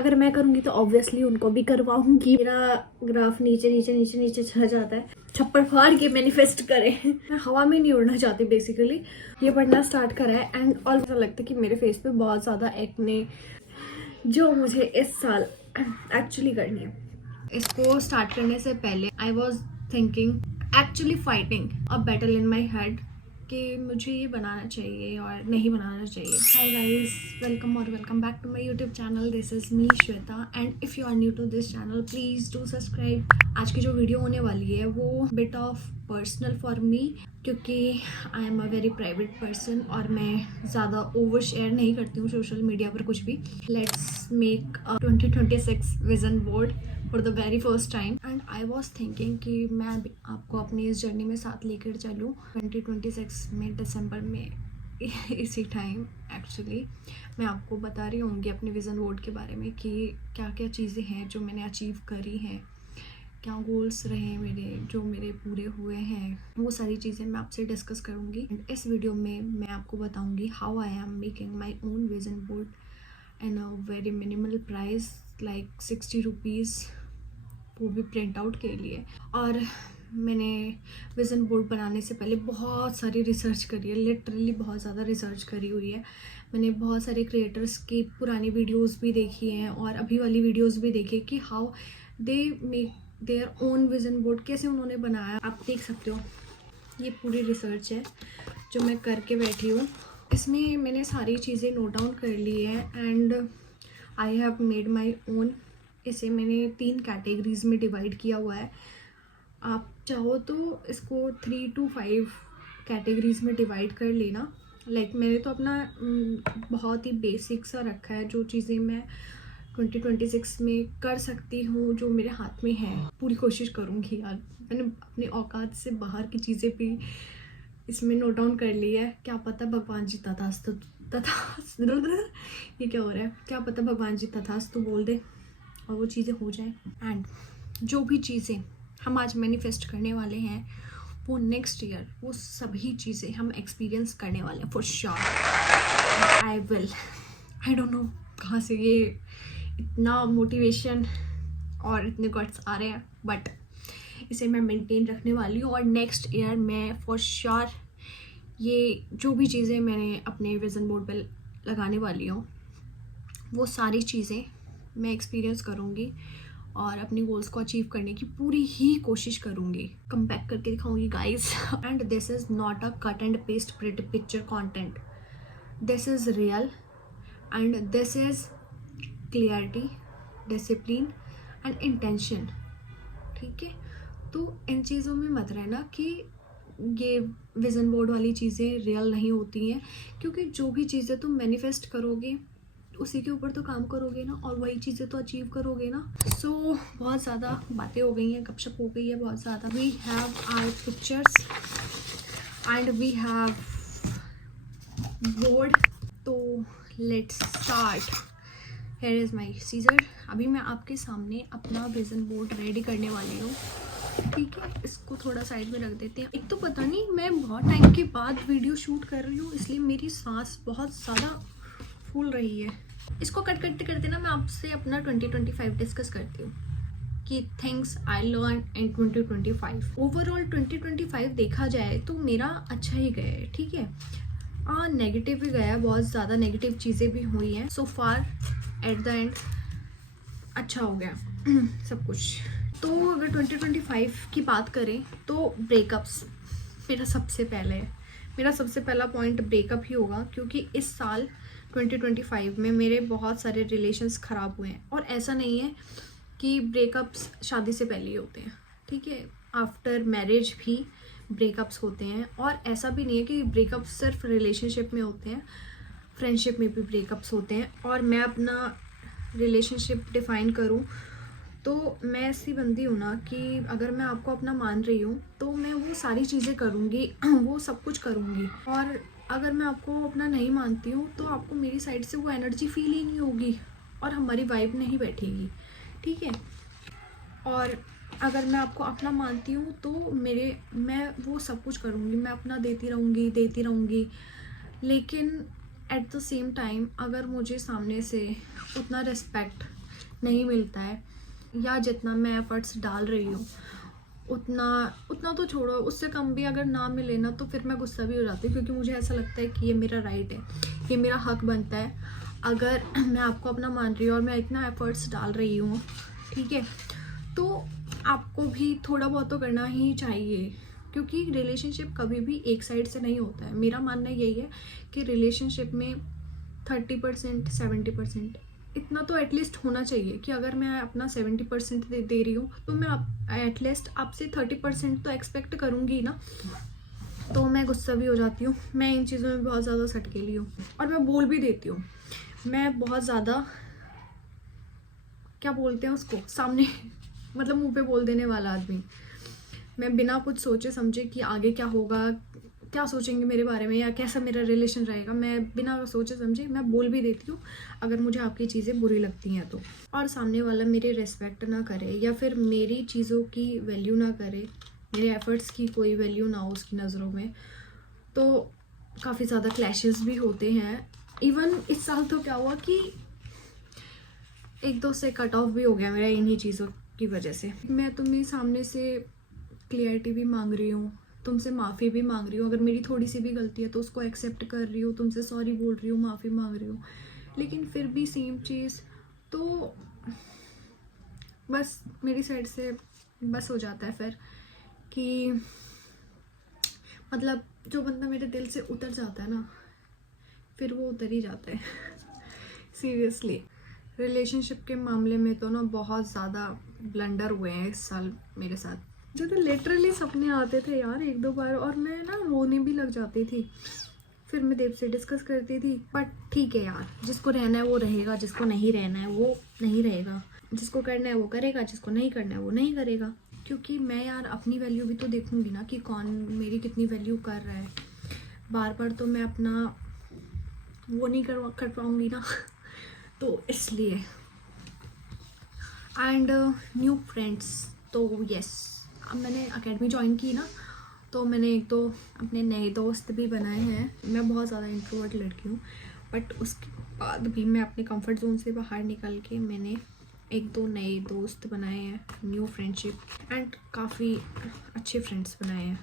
अगर मैं करूँगी तो ऑब्वियसली उनको भी करवाऊंगी। मेरा ग्राफ नीचे नीचे नीचे नीचे चला जाता है। छप्पर फाड़ के मैनिफेस्ट करें। मैं हवा में नहीं उड़ना चाहती बेसिकली। ये बढ़ना स्टार्ट करा है एंड और ऐसा लगता है कि मेरे फेस पे बहुत ज़्यादा एक्ने जो मुझे इस साल एक्चुअली करनी है। इसको स्टार्ट करने से पहले I was thinking actually fighting a battle in my head कि मुझे ये बनाना चाहिए और नहीं बनाना चाहिए। हाय गाइस, वेलकम और welcome back to my YouTube channel. This is me Shweta and if you are new to this channel please do subscribe. आज की जो वीडियो होने वाली है वो bit of personal for me, क्योंकि I am a very private person और मैं ज़्यादा ओवर शेयर नहीं करती हूँ सोशल मीडिया पर कुछ भी। Let's make 2026 vision board for the very first time and I was thinking कि मैं आपको अपनी इस जर्नी में साथ लेकर चलूँ 2026 में दिसंबर में इसी टाइम। एक्चुअली मैं आपको बता रही होंगी अपने विज़न बोर्ड के बारे में कि क्या क्या चीज़ें हैं जो मैंने अचीव करी हैं, क्या गोल्स रहे मेरे जो मेरे पूरे हुए हैं, वो सारी चीज़ें मैं आपसे डिस्कस करूँगी। इस वीडियो में मैं आपको बताऊँगी how I am making my own vision board in a very minimal price like 60 rupees, वो भी प्रिंट आउट के लिए। और मैंने विज़न बोर्ड बनाने से पहले बहुत सारी रिसर्च करी है, लिटरली बहुत ज़्यादा रिसर्च करी हुई है। मैंने बहुत सारे क्रिएटर्स की पुरानी वीडियोस भी देखी हैं और अभी वाली वीडियोस भी देखी कि how they make their own vision board, कैसे उन्होंने बनाया। आप देख सकते हो ये पूरी रिसर्च है जो मैं करके बैठी हूँ। इसमें मैंने सारी चीज़ें नोट डाउन कर ली है and I have made my own. इसे मैंने 3 कैटेगरीज में डिवाइड किया हुआ है। आप चाहो तो इसको 3 to 5 कैटेगरीज में डिवाइड कर लेना। लाइक मैंने तो अपना बहुत ही बेसिक सा रखा है, जो चीज़ें मैं 2026 में कर सकती हूँ, जो मेरे हाथ में है। पूरी कोशिश करूँगी यार। मैंने अपने औकात से बाहर की चीज़ें भी इसमें नोट डाउन कर ली है। क्या पता भगवान जी तथास्तु ये क्या हो रहा है, क्या पता भगवान जी तथास्तु बोल दे और वो चीज़ें हो जाएं। एंड जो भी चीज़ें हम आज मैनिफेस्ट करने वाले हैं वो नेक्स्ट ईयर वो सभी चीज़ें हम एक्सपीरियंस करने वाले हैं for sure. I will, I don't know कहाँ से ये इतना मोटिवेशन और इतने गट्स आ रहे हैं, बट इसे मैं मेंटेन रखने वाली हूँ। और नेक्स्ट ईयर मैं फॉर श्योर ये जो भी चीज़ें मैंने अपने विज़न बोर्ड पर लगाने वाली हूँ वो सारी चीज़ें मैं एक्सपीरियंस करूँगी और अपनी गोल्स को अचीव करने की पूरी ही कोशिश करूँगी। कम बैक करके दिखाऊंगी guys. And this is not a cut and paste pretty picture content, this is real and this is clarity, discipline and intention. ठीक है, तो इन चीज़ों में मत रहना कि ये विज़न बोर्ड वाली चीज़ें रियल नहीं होती हैं, क्योंकि जो भी चीज़ें तुम मैनिफेस्ट करोगे उसी के ऊपर तो काम करोगे ना, और वही चीज़ें तो अचीव करोगे ना। सो बहुत ज़्यादा बातें हो गई हैं, गपशप हो गई है बहुत ज़्यादा। We have our pictures and we have board, तो let's start. Here is my scissor. अभी मैं आपके सामने अपना विज़न बोर्ड रेडी करने वाली हूँ। ठीक है, इसको थोड़ा साइड में रख देते हैं। एक तो पता नहीं मैं बहुत टाइम के बाद वीडियो शूट कर रही हूँ, इसलिए मेरी सांस बहुत ज़्यादा फूल रही है। इसको कट करते करते ना मैं आपसे अपना 2025 डिस्कस करती हूँ कि things I learn in 2025। Overall 2025 देखा जाए तो मेरा अच्छा ही गया है। ठीक है, नेगेटिव भी गया है, बहुत ज़्यादा नेगेटिव चीज़ें भी हुई हैं। सो फार एट द एंड अच्छा हो गया सब कुछ। तो अगर 2025 की बात करें तो ब्रेकअप्स मेरा सबसे पहला पॉइंट ब्रेकअप ही होगा, क्योंकि इस साल 2025 में मेरे बहुत सारे रिलेशंस ख़राब हुए हैं। और ऐसा नहीं है कि ब्रेकअप्स शादी से पहले ही होते हैं, ठीक है, आफ्टर मैरिज भी ब्रेकअप्स होते हैं। और ऐसा भी नहीं है कि ब्रेकअप्स सिर्फ रिलेशनशिप में होते हैं, फ्रेंडशिप में भी ब्रेकअप्स होते हैं। और मैं अपना रिलेशनशिप डिफ़ाइन करूँ तो मैं ऐसी बंदी हूँ ना कि अगर मैं आपको अपना मान रही हूँ तो मैं वो सारी चीज़ें करूँगी वो सब कुछ करूँगी। और अगर मैं आपको अपना नहीं मानती हूँ तो आपको मेरी साइड से वो एनर्जी फील ही नहीं होगी और हमारी वाइब नहीं बैठेगी। ठीक है, और अगर मैं आपको अपना मानती हूँ तो मैं वो सब कुछ करूँगी, मैं अपना देती रहूँगी। लेकिन एट द सेम टाइम अगर मुझे सामने से उतना रिस्पेक्ट नहीं मिलता है, या जितना मैं एफर्ट्स डाल रही हूँ उतना तो छोड़ो, उससे कम भी अगर ना मिले ना तो फिर मैं गुस्सा भी हो जाती हूँ, क्योंकि मुझे ऐसा लगता है कि ये मेरा राइट है, ये मेरा हक बनता है। अगर मैं आपको अपना मान रही हूँ और मैं इतना एफर्ट्स डाल रही हूँ, ठीक है, तो आपको भी थोड़ा बहुत तो करना ही चाहिए, क्योंकि रिलेशनशिप कभी भी एक साइड से नहीं होता है। मेरा मानना यही है कि रिलेशनशिप में 30% 70% इतना तो एटलीस्ट होना चाहिए कि अगर मैं अपना 70% दे रही हूँ तो मैं एटलीस्ट आपसे 30% तो एक्सपेक्ट करूँगी ना। तो मैं गुस्सा भी हो जाती हूँ, मैं इन चीज़ों में बहुत ज़्यादा सटकेली हूँ और मैं बोल भी देती हूँ। मैं बहुत ज़्यादा, क्या बोलते हैं उसको, सामने मतलब मुंह पे बोल देने वाला आदमी। मैं बिना कुछ सोचे समझे कि आगे क्या होगा, क्या सोचेंगे मेरे बारे में या कैसा मेरा रिलेशन रहेगा, मैं बिना सोचे समझे मैं बोल भी देती हूँ अगर मुझे आपकी चीज़ें बुरी लगती हैं तो। और सामने वाला मेरी रिस्पेक्ट ना करे या फिर मेरी चीज़ों की वैल्यू ना करे, मेरे एफर्ट्स की कोई वैल्यू ना हो उसकी नज़रों में, तो काफ़ी ज़्यादा क्लैशेस भी होते हैं। इवन इस साल तो क्या हुआ कि एक दो से कट ऑफ भी हो गया मेरा इन्हीं चीज़ों की वजह से। मैं तुम्हें सामने से क्लियरिटी भी मांग रही हूँ, तुमसे माफ़ी भी मांग रही हूँ, अगर मेरी थोड़ी सी भी गलती है तो उसको एक्सेप्ट कर रही हूँ, तुमसे सॉरी बोल रही हूँ, माफ़ी मांग रही हूँ, लेकिन फिर भी सेम चीज़ तो बस मेरी साइड से बस हो जाता है फिर कि मतलब जो बंदा मेरे दिल से उतर जाता है ना, फिर वो उतर ही जाता है सीरियसली। रिलेशनशिप के मामले में तो ना बहुत ज़्यादा ब्लंडर हुए हैं इस साल मेरे साथ, जो तो लिटरली सपने आते थे यार एक दो बार, और मैं ना रोने भी लग जाती थी। फिर मैं देव से डिस्कस करती थी, बट ठीक है यार, जिसको रहना है वो रहेगा, जिसको नहीं रहना है वो नहीं रहेगा, जिसको करना है वो करेगा, जिसको नहीं करना है वो नहीं करेगा। क्योंकि मैं यार अपनी वैल्यू भी तो देखूंगी ना कि कौन मेरी कितनी वैल्यू कर रहा है। बार बार तो मैं अपना वो नहीं कर पाऊंगी ना तो इसलिए। एंड न्यू फ्रेंड्स, तो यस, अब मैंने अकेडमी ज्वाइन की ना, तो मैंने एक दो अपने नए दोस्त भी बनाए हैं। मैं बहुत ज़्यादा इंट्रोवर्ट लड़की हूँ, बट उसके बाद भी मैं अपने कंफर्ट जोन से बाहर निकल के मैंने एक दो नए दोस्त बनाए हैं, न्यू फ्रेंडशिप, एंड काफ़ी अच्छे फ्रेंड्स बनाए हैं।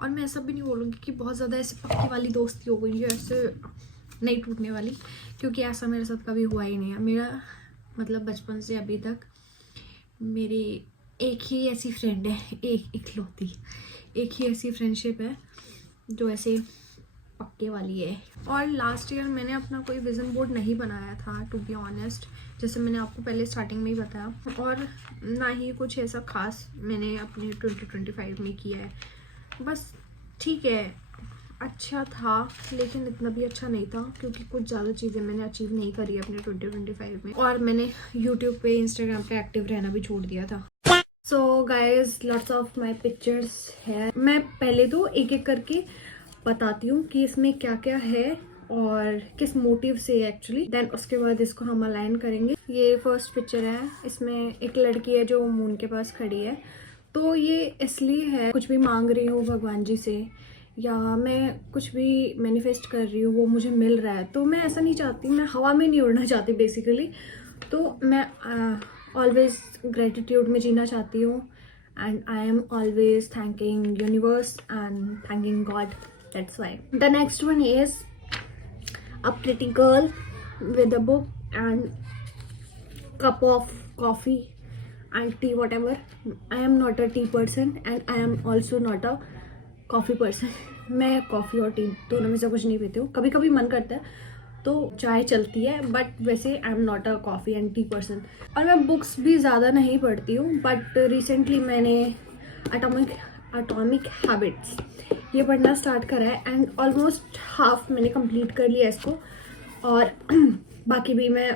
और मैं ऐसा भी नहीं बोलूँगी कि बहुत ज़्यादा ऐसे पक्की वाली दोस्ती हो गई है, ऐसे नहीं टूटने वाली, क्योंकि ऐसा मेरे साथ कभी हुआ ही नहीं है। मेरा मतलब बचपन से अभी तक मेरी एक ही ऐसी फ्रेंड है, एक इकलौती एक ही ऐसी फ्रेंडशिप है जो ऐसे पक्के वाली है। और लास्ट ईयर मैंने अपना कोई विज़न बोर्ड नहीं बनाया था टू बी ऑनेस्ट, जैसे मैंने आपको पहले स्टार्टिंग में ही बताया, और ना ही कुछ ऐसा खास मैंने अपने 2025 में किया है। बस ठीक है, अच्छा था लेकिन इतना भी अच्छा नहीं था, क्योंकि कुछ ज़्यादा चीज़ें मैंने अचीव नहीं करी अपने 2025 में, और मैंने यूट्यूब पे इंस्टाग्राम पे एक्टिव रहना भी छोड़ दिया था। So guys, lots of my pictures है। मैं पहले तो एक एक करके बताती हूँ कि इसमें क्या क्या है और किस मोटिव से एक्चुअली, देन उसके बाद इसको हम अलाइन करेंगे। ये फर्स्ट पिक्चर है, इसमें एक लड़की है जो मून के पास खड़ी है। तो ये इसलिए है, कुछ भी मांग रही हूँ भगवान जी से या मैं कुछ भी मैनिफेस्ट कर रही हूँ वो मुझे मिल रहा है, तो मैं ऐसा नहीं चाहती, मैं हवा में नहीं उड़ना चाहती बेसिकली। तो मैं ऑलवेज ग्रेटिट्यूड में जीना चाहती हूँ, and I am always thanking universe and thanking God, that's why. The next one is a pretty girl with a book and cup of coffee and tea, whatever. I am not a tea person and I am also not a coffee person. मैं coffee और T दोनों में से कुछ नहीं पीती हूँ, कभी कभी मन करता है तो चाय चलती है, बट वैसे I am not a coffee and tea person. और मैं बुक्स भी ज़्यादा नहीं पढ़ती हूँ, बट रिसेंटली मैंने एटॉमिक हैबिट्स ये पढ़ना स्टार्ट करा है, एंड ऑलमोस्ट हाफ मैंने कंप्लीट कर लिया इसको। और बाकी भी मैं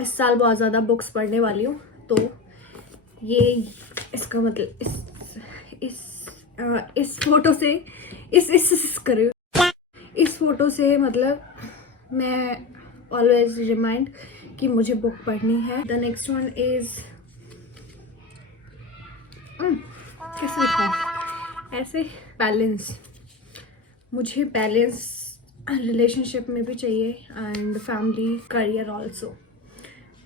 इस साल बहुत ज़्यादा बुक्स पढ़ने वाली हूँ। तो ये इसका मतलब इस फोटो से इस फोटो से मतलब मैं ऑलवेज रिमाइंड कि मुझे बुक पढ़नी है। द नेक्स्ट वन इज कैसे लिखूं ऐसे, बैलेंस। मुझे बैलेंस रिलेशनशिप में भी चाहिए and family career also.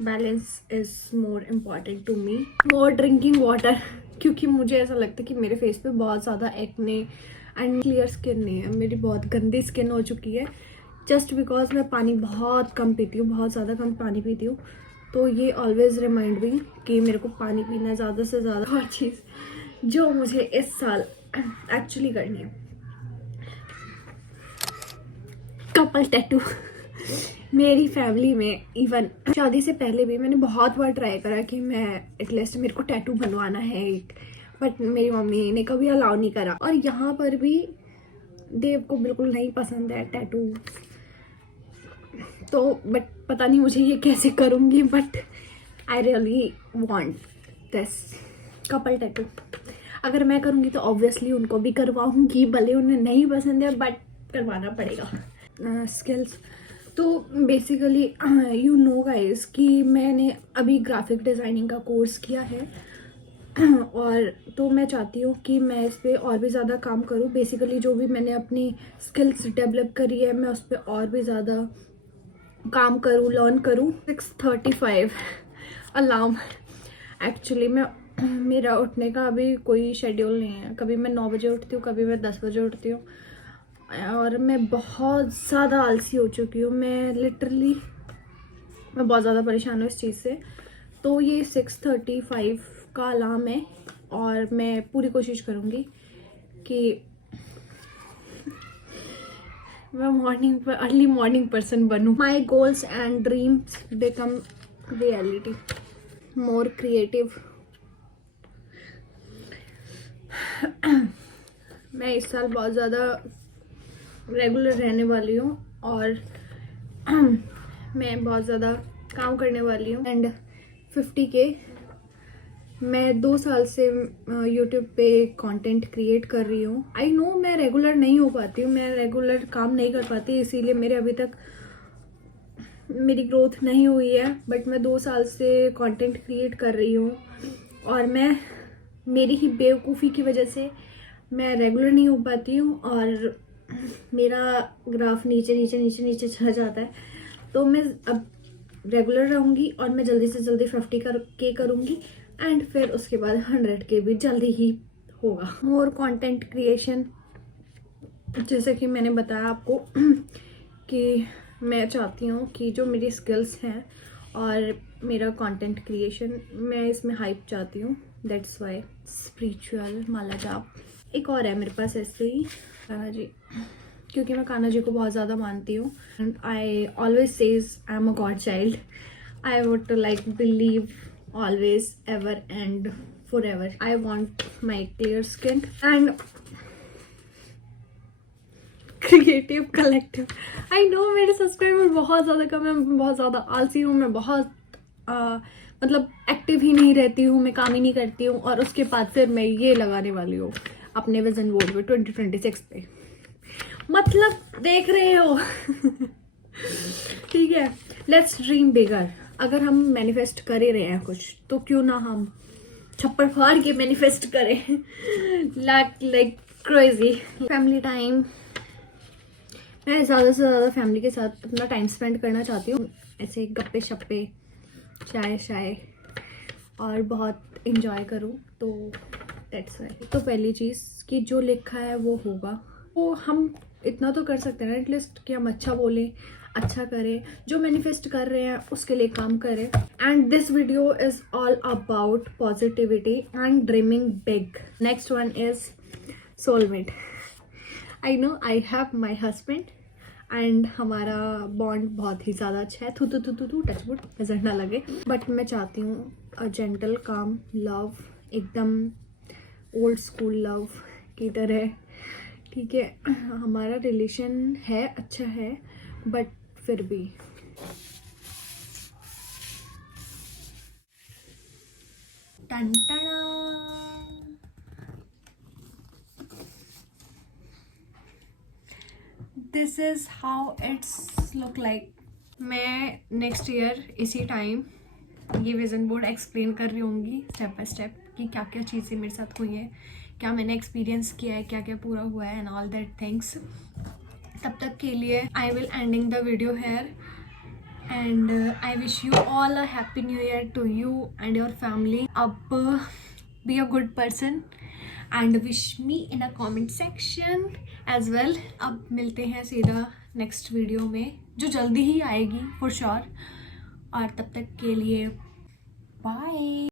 Balance is more important to me, more drinking water, क्योंकि मुझे ऐसा लगता है कि मेरे फेस पे बहुत ज़्यादा एक्ने एंड क्लियर स्किन नहीं है, मेरी बहुत गंदी स्किन हो चुकी है जस्ट बिकॉज मैं पानी बहुत कम पीती हूँ, बहुत ज़्यादा कम पानी पीती हूँ। तो ये ऑलवेज रिमाइंड मी कि मेरे को पानी पीना है ज़्यादा से ज़्यादा। और चीज़ जो मुझे इस साल एक्चुअली करनी है, कपल टैटू। मेरी फैमिली में इवन शादी से पहले भी मैंने बहुत बार ट्राई करा कि मैं एटलीस्ट मेरे को टैटू बनवाना है एक, बट मेरी मम्मी ने कभी अलाउ नहीं करा। और यहाँ पर भी देव को बिल्कुल नहीं पसंद है टैटू, तो बट पता नहीं मुझे ये कैसे करूँगी, but I really want this couple tattoo. अगर मैं करूँगी तो ऑब्वियसली उनको भी करवाऊँगी, भले उन्हें नहीं पसंद है बट करवाना पड़ेगा। स्किल्स तो बेसिकली यू नो गाइस कि मैंने अभी ग्राफिक डिज़ाइनिंग का कोर्स किया है और तो मैं चाहती हूँ कि मैं इस पर और भी ज़्यादा काम करूँ। बेसिकली जो भी मैंने अपनी स्किल्स डेवलप करी है मैं उस पर और भी ज़्यादा काम करूँ, लर्न करूँ। 6:35 अलार्म, एक्चुअली मेरा उठने का अभी कोई शेड्यूल नहीं है। कभी मैं 9 बजे उठती हूँ, कभी मैं 10 बजे उठती हूँ और मैं बहुत ज़्यादा आलसी हो चुकी हूँ। मैं बहुत ज़्यादा परेशान हूँ इस चीज़ से। तो ये 6:35 का अलार्म है और मैं पूरी कोशिश करूँगी कि मैं अर्ली मॉर्निंग पर्सन बनूँ। My goals and dreams become reality, more creative. मैं इस साल बहुत ज़्यादा रेगुलर रहने वाली हूँ और मैं बहुत ज़्यादा काम करने वाली हूँ। एंड 50K मैं 2 साल से यूट्यूब पे कंटेंट क्रिएट कर रही हूँ। आई नो मैं रेगुलर नहीं हो पाती हूँ, मैं रेगुलर काम नहीं कर पाती, इसीलिए मेरे अभी तक मेरी ग्रोथ नहीं हुई है। बट मैं 2 साल से कंटेंट क्रिएट कर रही हूँ और मेरी ही बेवकूफ़ी की वजह से मैं रेगुलर नहीं हो पाती हूँ और मेरा ग्राफ नीचे नीचे नीचे नीचे चला जाता है। तो मैं अब रेगुलर रहूँगी और मैं जल्दी से जल्दी 50K करूँगी एंड फिर उसके बाद 100K भी जल्दी ही होगा। मोर कंटेंट क्रिएशन, जैसे कि मैंने बताया आपको कि मैं चाहती हूँ कि जो मेरी स्किल्स हैं और मेरा कंटेंट क्रिएशन, मैं इसमें हाइप चाहती हूँ। दैट्स वाई स्पिरिचुअल माला जाप। एक और है मेरे पास ऐसे ही कान्हा जी, क्योंकि मैं कान्हा जी को बहुत ज़्यादा मानती हूँ। And I always says I am a God child. I would like believe always, ever and forever. I want my clear skin and creative collective. I know मेरे सब्सक्राइबर बहुत ज़्यादा कम है, मैं बहुत ज़्यादा आलसी हूँ, मैं बहुत मतलब एक्टिव ही नहीं रहती हूँ, मैं काम ही नहीं करती हूँ। और उसके बाद फिर मैं ये लगाने वाली हूँ अपने विजन बोर्ड पे 2026 पे, मतलब देख रहे हो ठीक है, लेट्स ड्रीम बिगर। अगर हम मैनिफेस्ट कर ही रहे हैं कुछ, तो क्यों ना हम छप्पर फाड़ के मैनिफेस्ट करें लाइक क्रेजी। फैमिली टाइम, मैं ज़्यादा से ज़्यादा फैमिली के साथ अपना टाइम स्पेंड करना चाहती हूँ, ऐसे गप्पे शप्पे, चाय और बहुत इंजॉय करूँ। तो दैट्स वाई। तो पहली चीज़ कि जो लिखा है वो होगा, वो हम इतना तो कर सकते हैं ना एटलीस्ट कि हम अच्छा बोलें, अच्छा करें, जो मैनिफेस्ट कर रहे हैं उसके लिए काम करें। And this video is all about positivity and dreaming big. Next one is soulmate. I know I have my husband and हमारा बॉन्ड बहुत ही ज़्यादा अच्छा है। थू टचवुड नजर ना लगे, बट मैं चाहती हूँ अ जेंटल काम लव, एकदम ओल्ड स्कूल लव की तरह। ठीक है, हमारा रिलेशन है, अच्छा है, बट फिर भी टंटना। This is how it's look like. मैं नेक्स्ट ईयर इसी टाइम ये विजन बोर्ड एक्सप्लेन कर रही होंगी स्टेप बाय स्टेप कि क्या क्या चीज़ें मेरे साथ हुई है, क्या मैंने एक्सपीरियंस किया है, क्या क्या पूरा हुआ है एंड ऑल दैट थिंग्स। तब तक के लिए I will ending the video hair. and I wish you all a happy new year to you and your family. अब be a good person and wish me in a comment section as well. अब मिलते हैं सीधा next video में जो जल्दी ही आएगी for sure, और तब तक के लिए बाय.